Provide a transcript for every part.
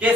کہ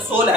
16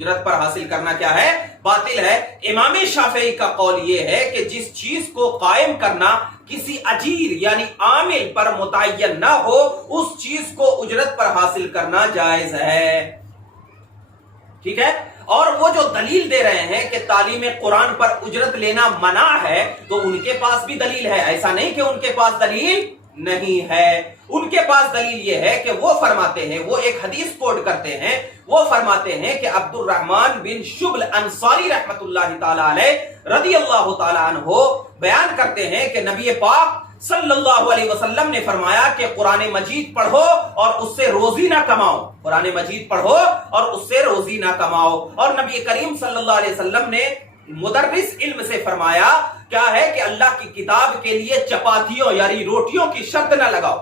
اجرت پر حاصل کرنا کیا ہے؟ باطل ہے۔ امام شافعی کا قول یہ ہے کہ جس چیز کو قائم کرنا کسی اجیر یعنی عامل پر متعین نہ ہو اس چیز کو اجرت پر حاصل کرنا جائز ہے۔ ٹھیک ہے؟ اور وہ جو دلیل دے رہے ہیں کہ تعلیم قرآن پر اجرت لینا منع ہے تو ان کے پاس بھی دلیل ہے، ایسا نہیں کہ ان کے پاس دلیل نہیں ہے۔ ان کے پاس دلیل یہ ہے کہ وہ فرماتے ہیں، وہ ایک حدیث کوٹ کرتے ہیں، وہ فرماتے ہیں کہ عبد الرحمن بن شبل انصاری رحمت اللہ تعالی علیہ رضی اللہ تعالی عنہ بیان کرتے ہیں کہ نبی پاک صلی اللہ علیہ وسلم نے فرمایا کہ قرآن مجید پڑھو اور اس سے روزی نہ کماؤ، قرآن مجید پڑھو اور اس سے روزی نہ کماؤ۔ اور نبی کریم صلی اللہ علیہ وسلم نے مدرس علم سے فرمایا کیا ہے کہ اللہ کی کتاب کے لیے چپاتیوں یعنی روٹیوں کی شرط نہ لگاؤ۔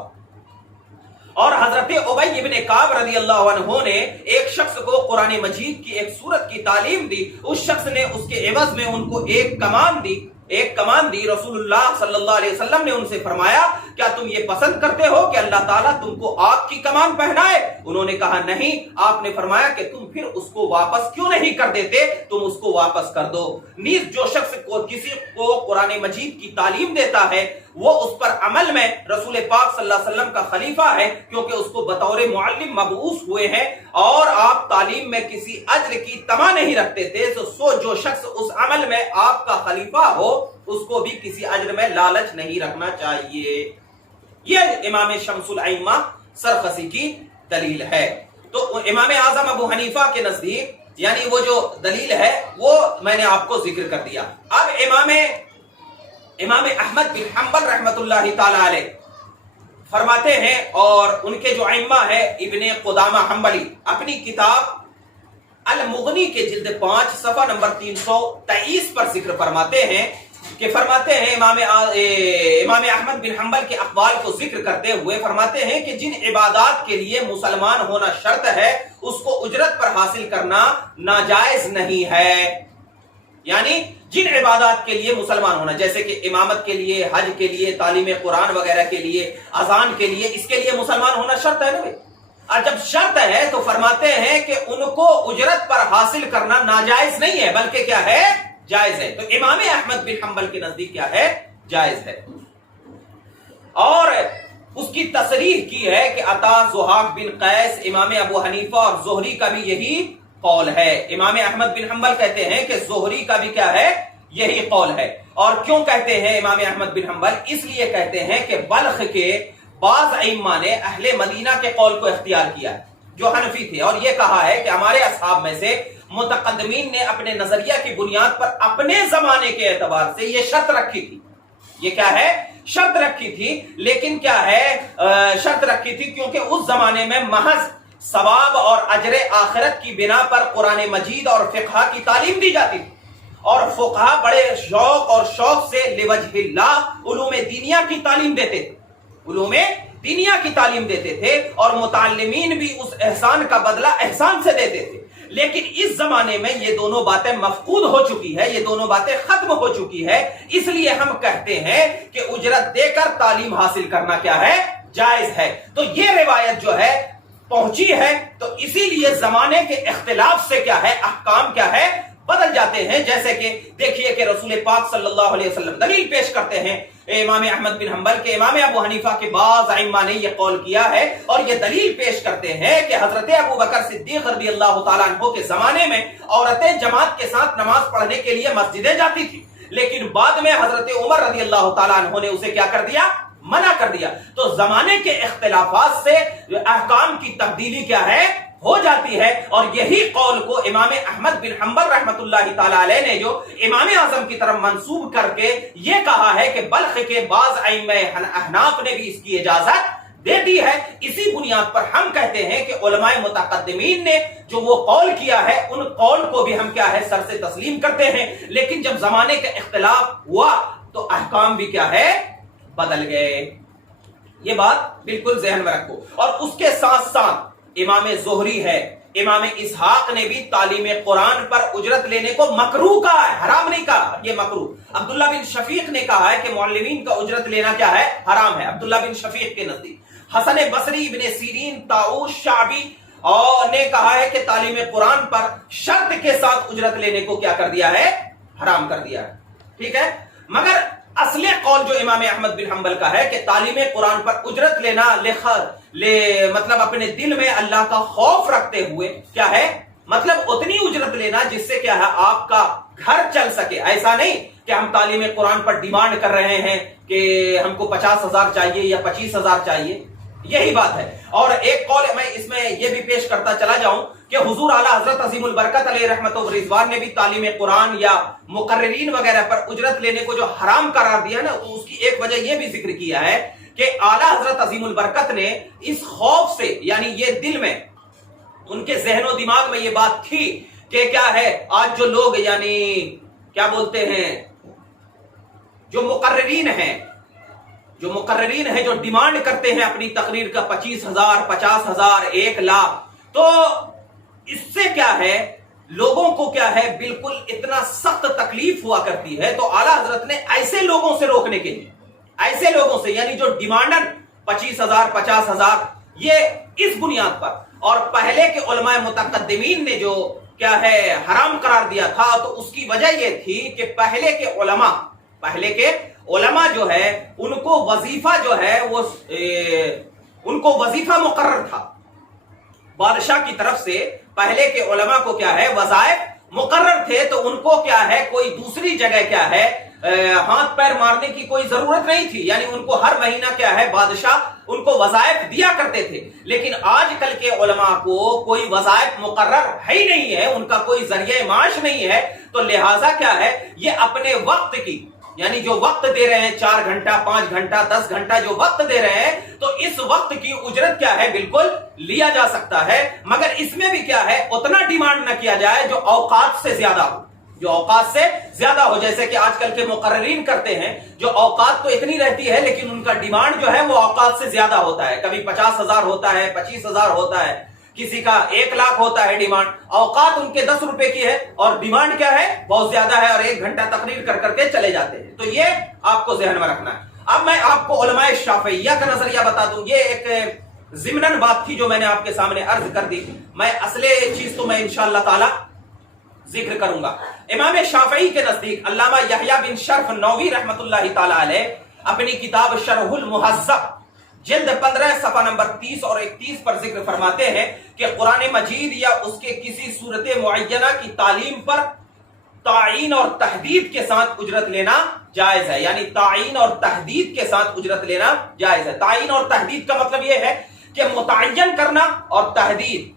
اور حضرت ابی ابن کعب رضی اللہ عنہ نے ایک شخص کو قرآن مجید کی ایک سورت کی تعلیم دی، اس شخص نے اس کے عوض میں ان کو ایک کمان دی۔ رسول اللہ صلی اللہ علیہ وسلم نے ان سے فرمایا کیا تم یہ پسند کرتے ہو کہ اللہ تعالیٰ تم کو آگ کی کمان پہنائے؟ انہوں نے کہا نہیں۔ آپ نے فرمایا کہ تم پھر اس کو واپس کیوں نہیں کر دیتے، تم اس کو واپس کر دو۔ نیز جو شخص کو کسی کو قرآن مجید کی تعلیم دیتا ہے وہ اس پر عمل میں رسول پاک صلی اللہ علیہ وسلم کا خلیفہ ہے، کیونکہ اس کو بطور معلم مبعوث ہوئے ہیں اور آپ تعلیم میں کسی اجر کی طمع نہیں رکھتے تھے، سو جو شخص اس عمل میں آپ کا خلیفہ ہو اس کو بھی کسی اجر میں لالچ نہیں رکھنا چاہیے۔ یہ امام شمس الائمہ سرخسی کی دلیل ہے۔ تو امام اعظم ابو حنیفہ کے نزدیک یعنی وہ جو دلیل ہے وہ میں نے آپ کو ذکر کر دیا۔ اب امام احمد بن حنبل رحمت اللہ تعالی علیہ فرماتے ہیں، اور ان کے جو ائمہ ہے ابن قدامہ حنبلی اپنی کتاب المغنی کے جلد 5 صفحہ نمبر 323 پر ذکر فرماتے ہیں کہ امام احمد بن حنبل کے اقوال کو ذکر کرتے ہوئے فرماتے ہیں کہ جن عبادات کے لیے مسلمان ہونا شرط ہے اس کو اجرت پر حاصل کرنا ناجائز نہیں ہے۔ یعنی جن عبادات کے لیے مسلمان ہونا، جیسے کہ امامت کے لیے، حج کے لیے، تعلیم قرآن وغیرہ کے لیے، اذان کے لیے، اس کے لیے مسلمان ہونا شرط ہے نا بھائی۔ اور جب شرط ہے تو فرماتے ہیں کہ ان کو اجرت پر حاصل کرنا ناجائز نہیں ہے بلکہ کیا ہے؟ جائز ہے۔ تو امام احمد بن حنبل کے نزدیک کیا ہے؟ جائز ہے۔ اور اس کی تصریح کی ہے کہ عطا، ضحاک بن قیس، امام ابو حنیفہ اور زہری کا بھی یہی قول ہے۔ امام احمد بن حنبل کہتے ہیں کہ زہری کا بھی کیا ہے؟ یہی قول ہے۔ اور کیوں کہتے ہیں امام احمد بن حنبل؟ اس لیے کہتے ہیں کہ بلخ کے بعض ائمہ نے اہل مدینہ کے قول کو اختیار کیا ہے جو حنفی تھے، اور یہ کہا ہے کہ ہمارے اصحاب میں سے متقدمین نے اپنے نظریہ کی بنیاد پر اپنے زمانے کے اعتبار سے یہ شرط رکھی تھی۔ یہ کیا ہے؟ شرط رکھی تھی۔ لیکن کیا ہے؟ شرط رکھی تھی کیونکہ اس زمانے میں محض ثواب اور اجر آخرت کی بنا پر قرآن مجید اور فقہ کی تعلیم دی جاتی تھی، اور فقہا بڑے شوق اور شوق سے لوجہ اللہ علوم دینیہ کی تعلیم دیتے تھے، علوم دینیہ کی تعلیم دیتے تھے، اور متعلمین بھی اس احسان کا بدلہ احسان سے دیتے تھے۔ لیکن اس زمانے میں یہ دونوں باتیں مفقود ہو چکی ہے، یہ دونوں باتیں ختم ہو چکی ہے، اس لیے ہم کہتے ہیں کہ اجرت دے کر تعلیم حاصل کرنا کیا ہے؟ جائز ہے۔ تو یہ روایت جو ہے پہنچی ہے، تو اسی لیے زمانے کے اختلاف سے کیا ہے؟ احکام کیا ہے؟ بدل جاتے ہیں۔ جیسے کہ دیکھیے کہ رسول پاک صلی اللہ علیہ وسلم دلیل پیش کرتے ہیں امام احمد بن حنبل کے، امام ابو حنیفہ کے بعض ائمہ نے یہ قول کیا ہے، اور یہ دلیل پیش کرتے ہیں کہ حضرت ابو بکر صدیق رضی اللہ تعالیٰ عنہ کے زمانے میں عورتیں جماعت کے ساتھ نماز پڑھنے کے لیے مسجدیں جاتی تھی، لیکن بعد میں حضرت عمر رضی اللہ تعالیٰ عنہ نے اسے کیا کر دیا؟ منع کر دیا۔ تو زمانے کے اختلافات سے احکام کی تبدیلی کیا ہے؟ ہو جاتی ہے۔ اور یہی قول کو امام احمد بن حنبل رحمت اللہ تعالی علیہ نے جو امام اعظم کی طرف منسوب کر کے یہ کہا ہے کہ بلخ کے بعض ائمہ احناف نے بھی اس کی اجازت دے دی ہے، اسی بنیاد پر ہم کہتے ہیں کہ علماء متقدمین نے جو وہ قول کیا ہے ان قول کو بھی ہم کیا ہے؟ سر سے تسلیم کرتے ہیں۔ لیکن جب زمانے کا اختلاف ہوا تو احکام بھی کیا ہے؟ بدل گئے۔ یہ بات بالکل ذہن میں رکھو۔ اور اس کے ساتھ ساتھ امام زہری ہے، امام اسحاق نے بھی تعلیم قرآن پر اجرت لینے کو مکروہ کہا ہے، حرام نہیں کہا، یہ مکروہ۔ عبداللہ بن شفیق نے کہا ہے کہ معلمین کا اجرت لینا کیا ہے؟ حرام ہے، عبداللہ بن شفیق کے نزدیک۔ حسن بصری، ابن سیرین، طاؤس، شعبی اور نے کہا ہے کہ تعلیم قرآن پر شرط کے ساتھ اجرت لینے کو کیا کر دیا ہے؟ حرام کر دیا ہے. ٹھیک ہے. مگر اصل قول جو امام احمد بن حنبل کا ہے کہ تعلیم قرآن پر اجرت لینا مطلب اپنے دل میں اللہ کا خوف رکھتے ہوئے کیا ہے، مطلب اتنی اجرت لینا جس سے کیا ہے آپ کا گھر چل سکے. ایسا نہیں کہ ہم تعلیم قرآن پر ڈیمانڈ کر رہے ہیں کہ ہم کو 50,000 چاہیے یا 25,000 چاہیے. یہی بات ہے. اور ایک قول میں اس میں یہ بھی پیش کرتا چلا جاؤں کہ حضور اعلیٰ حضرت عظیم البرکت علیہ رحمت و رضوان نے بھی تعلیم قرآن یا مقررین وغیرہ پر اجرت لینے کو جو حرام قرار دیا نا، تو اس کی ایک وجہ یہ بھی ذکر کیا ہے کہ اعلیٰ حضرت عظیم البرکت نے اس خوف سے، یعنی یہ دل میں ان کے ذہن و دماغ میں یہ بات تھی کہ کیا ہے آج جو لوگ یعنی کیا بولتے ہیں، جو مقررین ہیں جو ڈیمانڈ کرتے ہیں اپنی تقریر کا 25,000 50,000 1,00,000، تو اس سے کیا ہے لوگوں کو کیا ہے بالکل اتنا سخت تکلیف ہوا کرتی ہے. تو اعلیٰ حضرت نے ایسے لوگوں سے روکنے کے لیے، ایسے لوگوں سے یعنی جو ڈیمانڈر 25,000 50,000، یہ اس بنیاد پر، اور پہلے کے علماء متقدمین نے جو کیا ہے حرام قرار دیا تھا، تو اس کی وجہ یہ تھی کہ پہلے کے علماء جو ہے ان کو وظیفہ جو ہے وہ ان کو وظیفہ مقرر تھا بادشاہ کی طرف سے. پہلے کے علماء کو کیا ہے وظائف مقرر تھے، تو ان کو کیا ہے کوئی دوسری جگہ کیا ہے ہاتھ پیر مارنے کی کوئی ضرورت نہیں تھی. یعنی ان کو ہر مہینہ کیا ہے بادشاہ ان کو وظائف دیا کرتے تھے. لیکن آج کل کے علماء کو کوئی وظائف مقرر ہے ہی نہیں ہے، ان کا کوئی ذریعہ معاش نہیں ہے. تو لہٰذا کیا ہے یہ اپنے وقت کی، یعنی جو وقت دے رہے ہیں 4 گھنٹہ 5 گھنٹہ 10 گھنٹہ جو وقت دے رہے ہیں، تو اس وقت کی اجرت کیا ہے بالکل لیا جا سکتا ہے. مگر اس میں بھی کیا ہے اتنا ڈیمانڈ نہ کیا جائے جو اوقات سے زیادہ ہو، جیسے کہ آج کل کے مقررین کرتے ہیں. جو اوقات تو اتنی رہتی ہے لیکن ان کا ڈیمانڈ جو ہے وہ اوقات سے زیادہ ہوتا ہے. کبھی 50,000 ہوتا ہے، 25,000 ہوتا ہے، کسی کا 1,00,000 ہوتا ہے ڈیمانڈ. اوقات ان کے 10 روپے کی ہے اور ڈیمانڈ کیا ہے بہت زیادہ ہے، اور 1 گھنٹہ تقریر کر کے چلے جاتے ہیں. تو یہ آپ کو ذہن میں رکھنا ہے. اب میں آپ کو علماء شافعیہ کا نظریہ بتا دوں. یہ ایک ضمناً بات تھی جو میں نے آپ کے سامنے عرض کر دی. میں اصل چیز تو میں انشاءاللہ تعالی ذکر کروں گا. امام شافعی کے نزدیک علامہ یحییٰ بن شرف نووی رحمت اللہ تعالی علیہ اپنی کتاب شرح المہذب جلد 15 صفحہ نمبر 30 اور 31 پر ذکر فرماتے ہیں کہ قرآن مجید یا اس کے کسی صورت معینہ کی تعلیم پر تعین اور تحدید کے ساتھ اجرت لینا جائز ہے. یعنی تعین اور تحدید کے ساتھ اجرت لینا جائز ہے. تعین اور تحدید کا مطلب یہ ہے کہ متعین کرنا، اور تحدید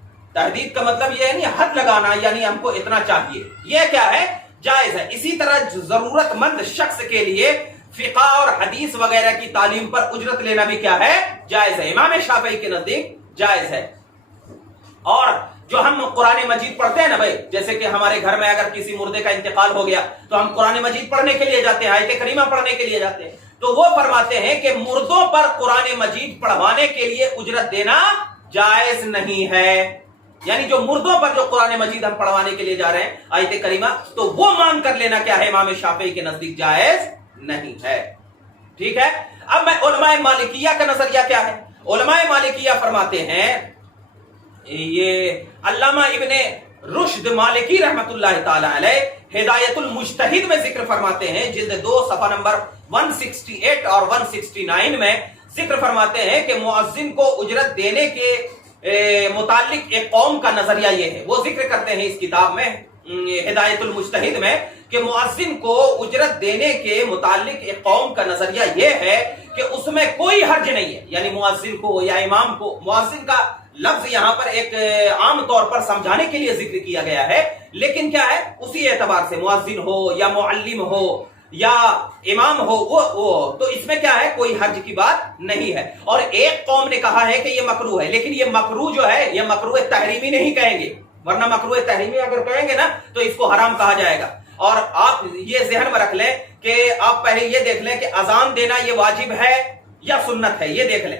کا مطلب یہ ہے نہیں حد لگانا، یعنی ہم کو اتنا چاہیے، یہ کیا ہے جائز ہے. اسی طرح ضرورت مند شخص کے لیے فقہ اور حدیث وغیرہ کی تعلیم پر اجرت لینا بھی کیا ہے جائز ہے. امام شافعی کے نزدیک جائز ہے. اور جو ہم قرآن مجید پڑھتے ہیں نا بھائی، جیسے کہ ہمارے گھر میں اگر کسی مردے کا انتقال ہو گیا تو ہم قرآن مجید پڑھنے کے لیے جاتے ہیں، آیت کریمہ پڑھنے کے لیے جاتے ہیں. تو وہ فرماتے ہیں کہ مردوں پر قرآن مجید پڑھوانے کے لیے اجرت دینا جائز نہیں ہے. یعنی جو مردوں پر جو قرآن مجید ہم پڑھوانے کے لیے جا رہے ہیں آیت کریمہ، تو وہ مان کر لینا کیا ہے امام شافعی کے نزدیک جائز نہیں ہے. ٹھیک ہے. اب میں علماء مالکیہ کا نظریہ کیا ہے. علماء مالکیہ فرماتے ہیں، یہ علامہ ابن رشد مالکی رحمت اللہ تعالی علیہ ہدایت المجتہد میں ذکر فرماتے ہیں، جلد 2 صفحہ نمبر 168 اور 169 میں ذکر فرماتے ہیں کہ مؤذن کو اجرت دینے کے متعلق ایک قوم کا نظریہ یہ ہے. وہ ذکر کرتے ہیں اس کتاب میں ہدایت المجتہد میں کہ مؤذن کو اجرت دینے کے متعلق ایک قوم کا نظریہ یہ ہے کہ اس میں کوئی حرج نہیں ہے. یعنی مؤذن کو یا امام کو، مؤذن کا لفظ یہاں پر ایک عام طور پر سمجھانے کے لیے ذکر کیا گیا ہے، لیکن کیا ہے اسی اعتبار سے مؤذن ہو یا معلم ہو یا امام ہو وہ تو اس میں کیا ہے کوئی حرج کی بات نہیں ہے. اور ایک قوم نے کہا ہے کہ یہ مکروہ ہے، لیکن یہ مکروہ جو ہے یہ مکروہ تحریمی نہیں کہیں گے، ورنہ مکروہ تحریمی اگر کہیں گے نا تو اس کو حرام کہا جائے گا. اور آپ یہ ذہن میں رکھ لیں کہ آپ پہلے یہ دیکھ لیں کہ اذان دینا یہ واجب ہے یا سنت ہے، یہ دیکھ لیں.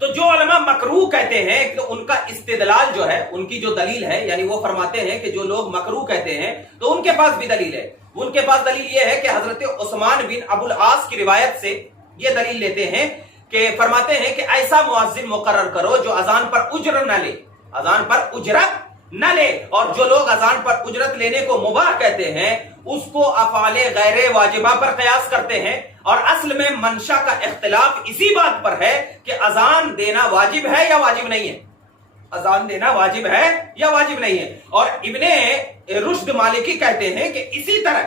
تو جو علماء مکروہ کہتے ہیں کہ ان کا استدلال جو ہے، ان کی جو دلیل ہے، یعنی وہ فرماتے ہیں کہ جو لوگ مکروہ کہتے ہیں تو ان کے پاس بھی دلیل ہے. ان کے پاس دلیل یہ ہے کہ حضرت عثمان بن ابو العاص کی روایت سے یہ دلیل لیتے ہیں کہ فرماتے ہیں کہ ایسا مؤذن مقرر کرو جو اذان پر اجرت نہ لے، اذان پر اجرت نہ لے، اور جو لوگ اذان پر اجرت لینے کو مباح کہتے ہیں اس کو افعال غیر واجبہ پر قیاس کرتے ہیں، اور اصل میں منشا کا اختلاف اسی بات پر ہے کہ اذان دینا واجب ہے یا واجب نہیں ہے، اذان دینا واجب ہے یا واجب نہیں ہے۔ اور ابن رشد مالکی کہتے ہیں کہ اسی طرح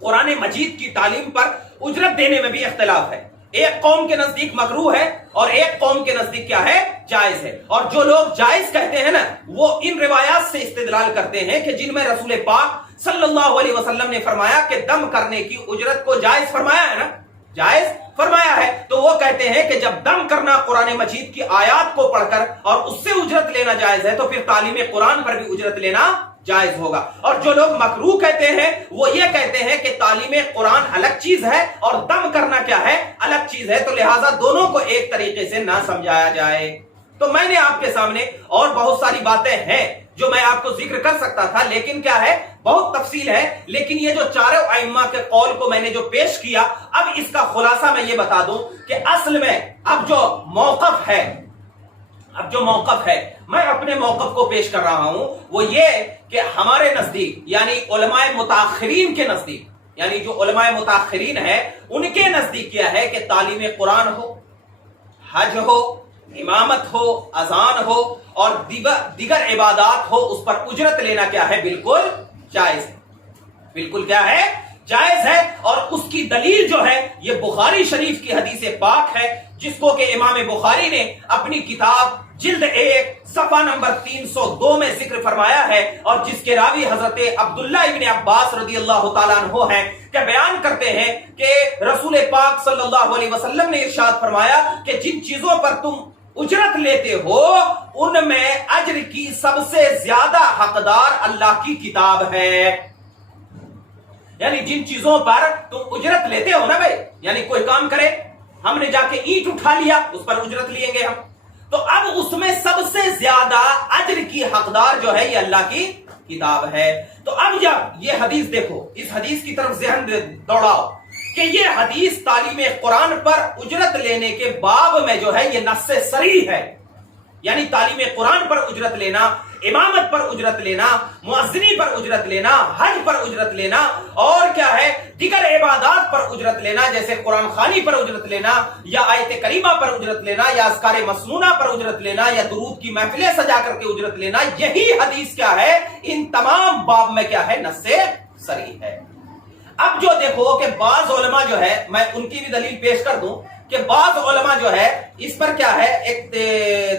قرآن مجید کی تعلیم پر اجرت دینے میں بھی اختلاف ہے، ایک قوم کے نزدیک مکروہ ہے اور ایک قوم کے نزدیک کیا ہے، جائز ہے، اور جو لوگ جائز کہتے ہیں نا وہ ان روایات سے استدلال کرتے ہیں کہ جن میں رسول پاک صلی اللہ علیہ وسلم نے فرمایا کہ دم کرنے کی اجرت کو جائز فرمایا ہے نا، جائز فرمایا ہے، تو وہ کہتے ہیں کہ جب دم کرنا قرآن مجید کی آیات کو پڑھ کر اور اس سے اجرت لینا جائز ہے تو پھر تعلیم قرآن پر بھی اجرت لینا جائز ہوگا۔ اور جو لوگ مکروہ کہتے ہیں وہ یہ کہتے ہیں کہ تعلیم قرآن الگ چیز ہے اور دم کرنا کیا ہے، الگ چیز ہے، تو لہٰذا دونوں کو ایک طریقے سے نہ سمجھایا جائے۔ تو میں نے آپ کے سامنے اور بہت ساری باتیں ہیں جو میں آپ کو ذکر کر سکتا تھا، لیکن کیا ہے، بہت تفصیل ہے، لیکن یہ جو چاروں ائمہ کے قول کو میں نے جو پیش کیا، اب اس کا خلاصہ میں یہ بتا دوں کہ اصل میں اب جو موقف ہے میں اپنے موقف کو پیش کر رہا ہوں، وہ یہ کہ ہمارے نزدیک یعنی علماء متاخرین کے نزدیک، یعنی جو علماء متاخرین ہیں ان کے نزدیک کیا ہے کہ تعلیم قرآن ہو، حج ہو، امامت ہو، اذان ہو اور دیگر عبادات ہو، اس پر اجرت لینا کیا ہے، بالکل جائز ہے، بالکل کیا ہے، جائز ہے۔ اور اس کی دلیل جو ہے یہ بخاری شریف کی حدیث پاک ہے، جس کو کہ امام بخاری نے اپنی کتاب جلد 1 صفحہ نمبر 302 میں ذکر فرمایا ہے، اور جس کے راوی حضرت عبداللہ ابن عباس رضی اللہ تعالیٰ عنہ ہیں، کہ بیان کرتے ہیں کہ رسول پاک صلی اللہ علیہ وسلم نے ارشاد فرمایا کہ جن چیزوں پر تم اجرت لیتے ہو ان میں اجر کی سب سے زیادہ حقدار اللہ کی کتاب ہے۔ یعنی جن چیزوں پر تم اجرت لیتے ہو نا بھائی، یعنی کوئی کام کرے، ہم نے جا کے اینٹ اٹھا لیا، اس پر اجرت لیں گے ہم، تو اب اس میں سب سے زیادہ اجر کی حقدار جو ہے یہ اللہ کی کتاب ہے۔ تو اب جب یہ حدیث دیکھو، اس حدیث کی طرف ذہن دوڑاؤ کہ یہ حدیث تعلیم قرآن پر اجرت لینے کے باب میں جو ہے یہ نص صریح ہے، یعنی تعلیم قرآن پر اجرت لینا، امامت پر اجرت لینا، مؤذنی پر اجرت لینا، حج پر اجرت لینا، اور کیا ہے دیگر عبادات پر اجرت لینا، جیسے قرآن خوانی پر اجرت لینا، یا آیت کریمہ پر اجرت لینا، یا اذکار مسنونہ پر اجرت لینا، یا درود کی محفلیں سجا کر کے اجرت لینا، یہی حدیث کیا ہے، ان تمام باب میں کیا ہے، نص صریح ہے۔ اب جو دیکھو کہ بعض علماء جو ہے، میں ان کی بھی دلیل پیش کر دوں کہ بعض علماء جو ہے اس پر کیا ہے ایک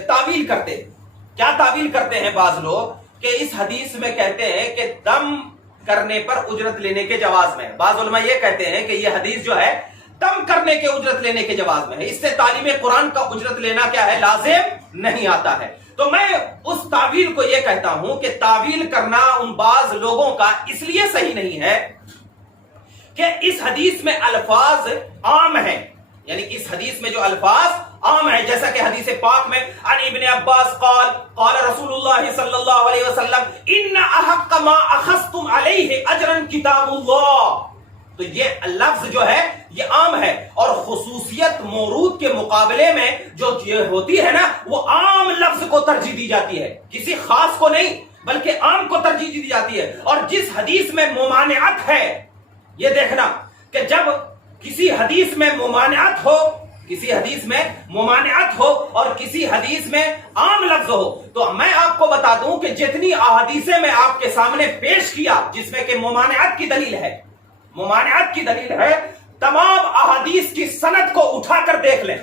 تعویل کرتے، کیا تعویل کرتے ہیں بعض لوگ کہ اس حدیث میں کہتے ہیں کہ دم کرنے پر اجرت لینے کے جواز میں، بعض علماء یہ کہتے ہیں کہ یہ حدیث جو ہے دم کرنے کے اجرت لینے کے جواز میں ہے، اس سے تعلیم قرآن کا اجرت لینا کیا ہے، لازم نہیں آتا ہے۔ تو میں اس تعویل کو یہ کہتا ہوں کہ تعویل کرنا ان بعض لوگوں کا اس لیے صحیح نہیں ہے کہ اس حدیث میں الفاظ عام ہیں، یعنی اس حدیث میں جو الفاظ عام ہیں، جیسا کہ حدیث پاک میں عن ابن عباس قال قال رسول اللہ صلی اللہ علیہ وسلم ان احق ما اخذتم علیہ اجرا کتاب اللہ، تو یہ لفظ جو ہے یہ عام ہے، اور خصوصیت مورود کے مقابلے میں جو ہوتی ہے نا وہ عام لفظ کو ترجیح دی جاتی ہے، کسی خاص کو نہیں بلکہ عام کو ترجیح دی جاتی ہے۔ اور جس حدیث میں ممانعت ہے، یہ دیکھنا کہ جب کسی حدیث میں ممانعت ہو، کسی حدیث میں ممانعت ہو اور کسی حدیث میں عام لفظ ہو، تو میں آپ کو بتا دوں کہ جتنی احادیثیں میں آپ کے سامنے پیش کیا جس میں کہ ممانعت کی دلیل ہے، ممانعت کی دلیل ہے، تمام احادیث کی سند کو اٹھا کر دیکھ لیں،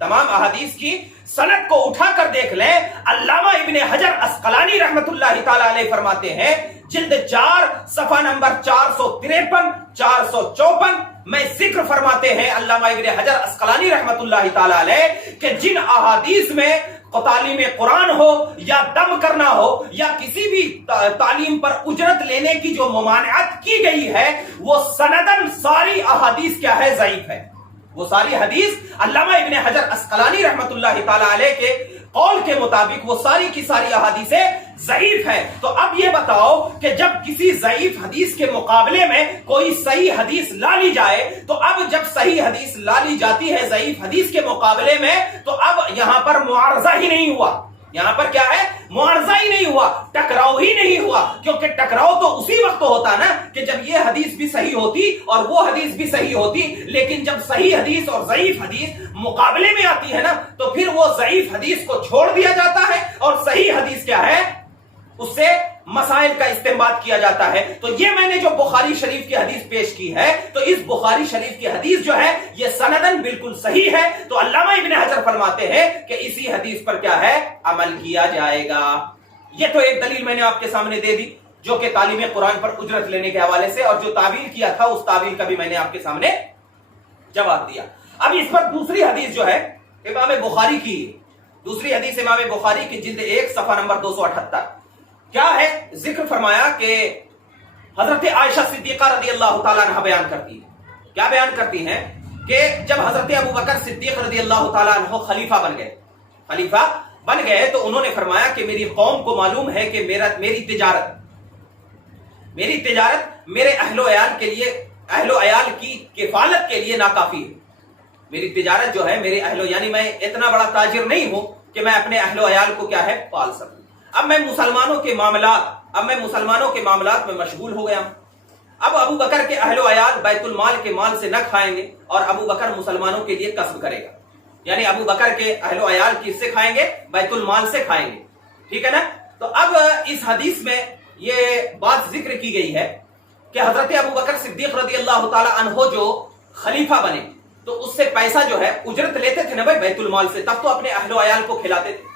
تمام احادیث کی سند کو اٹھا کر دیکھ لیں۔ علامہ ابن حجر عسقلانی رحمت اللہ تعالی علیہ فرماتے ہیں جلد 4 صفحہ نمبر 453 454 میں ذکر فرماتے ہیں علامہ ابن حجر عسقلانی رحمت اللہ تعالی علیہ کہ جن احادیث میں تعلیم قرآن ہو یا دم کرنا ہو یا کسی بھی تعلیم پر اجرت لینے کی جو ممانعت کی گئی ہے، وہ سندن ساری احادیث کیا ہے، ضعیف ہے، وہ ساری حدیث علامہ ابن حجر عسقلانی رحمت اللہ تعالی علیہ کے قول کے مطابق وہ ساری کی ساری احادیثیں ضعیف ہے۔ تو اب یہ بتاؤ کہ جب کسی ضعیف حدیث کے مقابلے میں کوئی صحیح حدیث لا لی جائے، تو اب جب صحیح حدیث لا لی جاتی ہے ضعیف حدیث کے مقابلے میں، تو اب یہاں پر معارضہ ہی نہیں ہوا۔ یہاں پر کیا ہے؟ معارضہ ہی نہیں ہوا، ٹکراؤ ہی نہیں ہوا، کیونکہ ٹکراؤ تو اسی وقت ہوتا نا کہ جب یہ حدیث بھی صحیح ہوتی اور وہ حدیث بھی صحیح ہوتی۔ لیکن جب صحیح حدیث اور ضعیف حدیث مقابلے میں آتی ہے نا، تو پھر وہ ضعیف حدیث کو چھوڑ دیا جاتا ہے اور صحیح حدیث کیا ہے؟ اس سے مسائل کا استنباط کیا جاتا ہے۔ تو یہ میں نے جو بخاری شریف کی حدیث پیش کی ہے، تو اس بخاری شریف کی حدیث جو ہے یہ سندن بالکل صحیح ہے۔ تو علامہ ابن حجر فرماتے ہیں کہ اسی حدیث پر کیا ہے؟ عمل کیا جائے گا۔ یہ تو ایک دلیل میں نے آپ کے سامنے دے دی جو کہ تعلیم قرآن پر اجرت لینے کے حوالے سے، اور جو تعویل کیا تھا اس تعویل کا بھی میں نے آپ کے سامنے جواب دیا۔ اب اس پر دوسری حدیث جو ہے امام بخاری کی، دوسری حدیث امام بخاری کی جلد 1 صفحہ نمبر 278 کیا ہے؟ ذکر فرمایا کہ حضرت عائشہ صدیقہ رضی اللہ تعالیٰ عنہ بیان کرتی ہے، کیا بیان کرتی ہیں کہ جب حضرت ابو بکر صدیق رضی اللہ تعالیٰ عنہ خلیفہ بن گئے تو انہوں نے فرمایا کہ میری قوم کو معلوم ہے کہ میری تجارت میرے اہل و عیال کی کفالت کے لیے ناکافی ہے۔ میری تجارت جو ہے میرے یعنی میں اتنا بڑا تاجر نہیں ہوں کہ میں اپنے اہل و عیال کو کیا ہے؟ پال سکوں۔ اب میں مسلمانوں کے معاملات میں مشغول ہو گیا ہوں۔ اب ابو بکر کے اہل و عیال بیت المال کے مال سے نہ کھائیں گے اور ابو بکر مسلمانوں کے لیے کسب کرے گا، یعنی ابو بکر کے اہل و عیال کس سے کھائیں گے؟ بیت المال سے کھائیں گے، ٹھیک ہے نا؟ تو اب اس حدیث میں یہ بات ذکر کی گئی ہے کہ حضرت ابو بکر صدیق رضی اللہ تعالی عنہ جو خلیفہ بنے تو اس سے پیسہ جو ہے اجرت لیتے تھے نا بھائی بیت المال سے، تب تو اپنے اہل و عیال کو کھلاتے تھے۔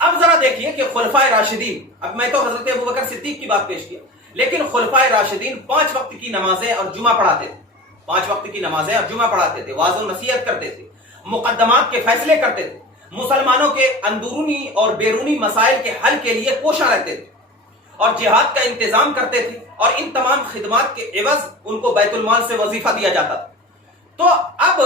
اب ذرا دیکھیے کہ خلفائے راشدین، اب میں تو حضرت ابو بکر صدیق کی بات پیش کیا، لیکن خلفائے راشدین 5 وقت کی نمازیں اور جمعہ پڑھاتے تھے، 5 وقت کی نمازیں اور جمعہ پڑھاتے تھے، واعظ و نصیحت کرتے تھے، مقدمات کے فیصلے کرتے تھے، مسلمانوں کے اندرونی اور بیرونی مسائل کے حل کے لیے کوشاں رہتے تھے اور جہاد کا انتظام کرتے تھے، اور ان تمام خدمات کے عوض ان کو بیت المال سے وظیفہ دیا جاتا تھا۔ تو اب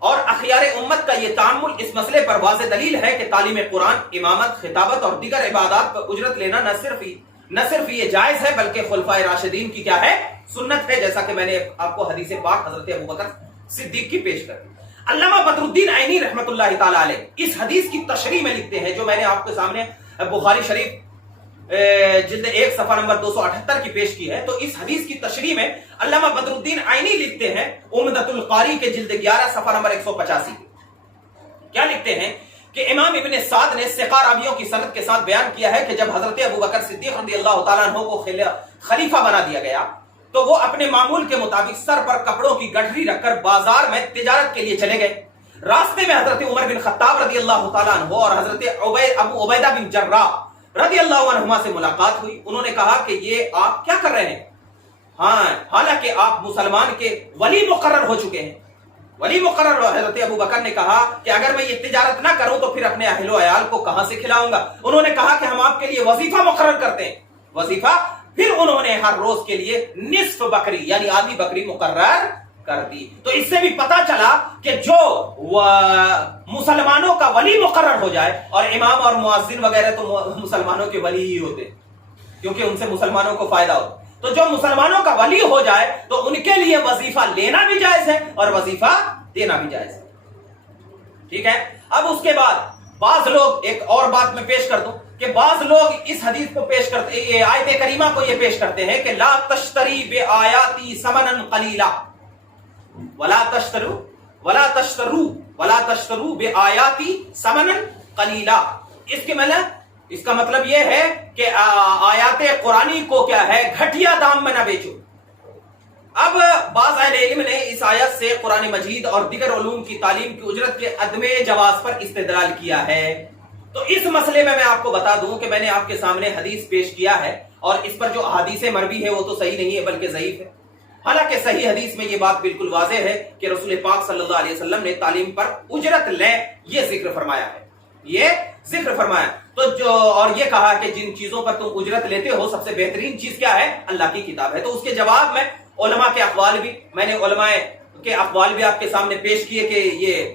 اور اخیار امت کا یہ تعامل اس مسئلے پر واضح دلیل ہے کہ تعلیم قرآن، امامت، خطابت اور دیگر عبادات پر اجرت لینا نہ صرف یہ جائز ہے بلکہ خلفائے راشدین کی کیا ہے؟ سنت ہے، جیسا کہ میں نے آپ کو حدیث پاک حضرت ابو بکر صدیق کی پیش کر دی۔ علامہ بدر الدین عینی رحمۃ اللہ تعالی علیہ اس حدیث کی تشریح میں لکھتے ہیں، جو میں نے آپ کے سامنے بخاری شریف جلد 1 صفحہ نمبر 278 کی پیش کی ہے، تو اس حدیث کی تشریح میں علامہ بدر الدین عینی لکھتے ہیں عمدۃ القاری کے جلد 11 صفحہ نمبر 185 کیا لکھتے ہیں کہ امام ابن سعد نے ثقہ راویوں کی سند کے ساتھ بیان کیا ہے کہ جب حضرت ابو بکر صدیق رضی اللہ تعالیٰ عنہ کو خلیفہ بنا دیا گیا تو وہ اپنے معمول کے مطابق سر پر کپڑوں کی گٹھری رکھ کر بازار میں تجارت کے لیے چلے گئے۔ راستے میں حضرت عمر بن خطاب رضی اللہ تعالیٰ عنہ اور حضرت ابو عبیدہ بن جراح رضی اللہ عنہما سے ملاقات ہوئی۔ انہوں نے کہا کہ یہ آپ کیا کر رہے ہیں؟ حالانکہ آپ مسلمان کے ولی مقرر ہو چکے ہیں، ولی مقرر۔ حضرت ابو بکر نے کہا کہ اگر میں یہ تجارت نہ کروں تو پھر اپنے اہل و عیال کو کہاں سے کھلاؤں گا؟ انہوں نے کہا کہ ہم آپ کے لیے وظیفہ مقرر کرتے ہیں، وظیفہ۔ پھر انہوں نے ہر روز کے لیے نصف بکری یعنی آدھی بکری مقرر کر دی۔ تو اس سے بھی پتا چلا کہ جو مسلمانوں کا ولی مقرر ہو جائے، اور امام اور مؤذن وغیرہ تو مسلمانوں کے ولی ہی ہوتے کیونکہ ان سے مسلمانوں کو فائدہ ہوتا، تو جو مسلمانوں کا ولی ہو جائے تو ان کے لیے وظیفہ لینا بھی جائز ہے اور وظیفہ دینا بھی جائز ہے، ٹھیک ہے۔ اب اس کے بعد بعض لوگ، ایک اور بات میں پیش کر دوں کہ بعض لوگ اس حدیث کو پیش کرتے، یہ آیت کریمہ کو یہ پیش کرتے ہیں کہ لا تشتری بآیاتی ثمنا قلیلا ولا تشترو بآیاتی ثمنا قلیلا۔ اس کا مطلب یہ ہے کہ آیات قرآنی کو کیا ہے؟ گھٹیا دام میں نہ بیچو۔ اب بعض اہل علم نے اس آیت سے قرآن مجید اور دیگر علوم کی تعلیم کی اجرت کے عدم جواز پر استدلال کیا ہے۔ تو اس مسئلے میں آپ کو بتا دوں کہ میں نے آپ کے سامنے حدیث پیش کیا ہے، اور اس پر جو احادیث مروی ہے وہ تو صحیح نہیں ہے بلکہ ضعیف ہے۔ حالانکہ صحیح حدیث میں یہ بات بالکل واضح ہے کہ رسول پاک صلی اللہ علیہ وسلم نے تعلیم پر اجرت لیں یہ ذکر فرمایا ہے، یہ ذکر فرمایا۔ تو اور یہ کہا کہ جن چیزوں پر تم اجرت لیتے ہو سب سے بہترین چیز کیا ہے؟ اللہ کی کتاب ہے۔ تو اس کے جواب میں علماء کے اقوال بھی، میں نے علماء کے اقوال بھی آپ کے سامنے پیش کیے کہ یہ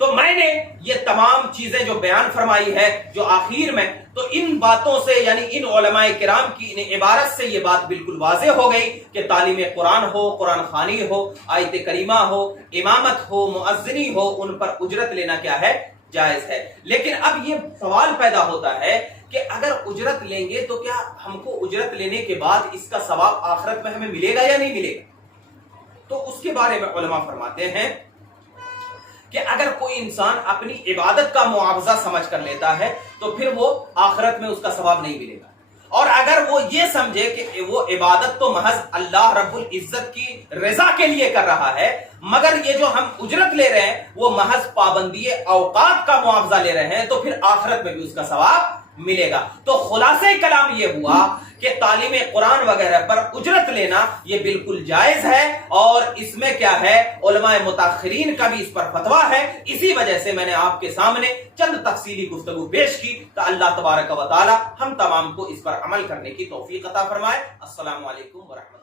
تو میں نے یہ تمام چیزیں جو بیان فرمائی ہے جو آخر میں، تو ان باتوں سے یعنی ان علماء کرام کی ان عبارت سے یہ بات بالکل واضح ہو گئی کہ تعلیم قرآن ہو، قرآن خوانی ہو، آیت کریمہ ہو، امامت ہو، مؤذنی ہو، ان پر اجرت لینا کیا ہے؟ جائز ہے۔ لیکن اب یہ سوال پیدا ہوتا ہے کہ اگر اجرت لیں گے تو کیا ہم کو اجرت لینے کے بعد اس کا ثواب آخرت میں ہمیں ملے گا یا نہیں ملے گا؟ تو اس کے بارے میں علماء فرماتے ہیں کہ اگر کوئی انسان اپنی عبادت کا معاوضہ سمجھ کر لیتا ہے تو پھر وہ آخرت میں اس کا ثواب نہیں ملے گا، اور اگر وہ یہ سمجھے کہ وہ عبادت تو محض اللہ رب العزت کی رضا کے لیے کر رہا ہے، مگر یہ جو ہم اجرت لے رہے ہیں وہ محض پابندی اوقات کا معاوضہ لے رہے ہیں، تو پھر آخرت میں بھی اس کا ثواب ملے گا۔ تو خلاصہ کلام یہ ہوا کہ تعلیم قرآن وغیرہ پر اجرت لینا یہ بالکل جائز ہے، اور اس میں کیا ہے، علماء متاخرین کا بھی اس پر فتویٰ ہے۔ اسی وجہ سے میں نے آپ کے سامنے چند تفصیلی گفتگو پیش کی، تو اللہ تبارک و تعالی ہم تمام کو اس پر عمل کرنے کی توفیق عطا فرمائے۔ السلام علیکم ورحمۃ اللہ۔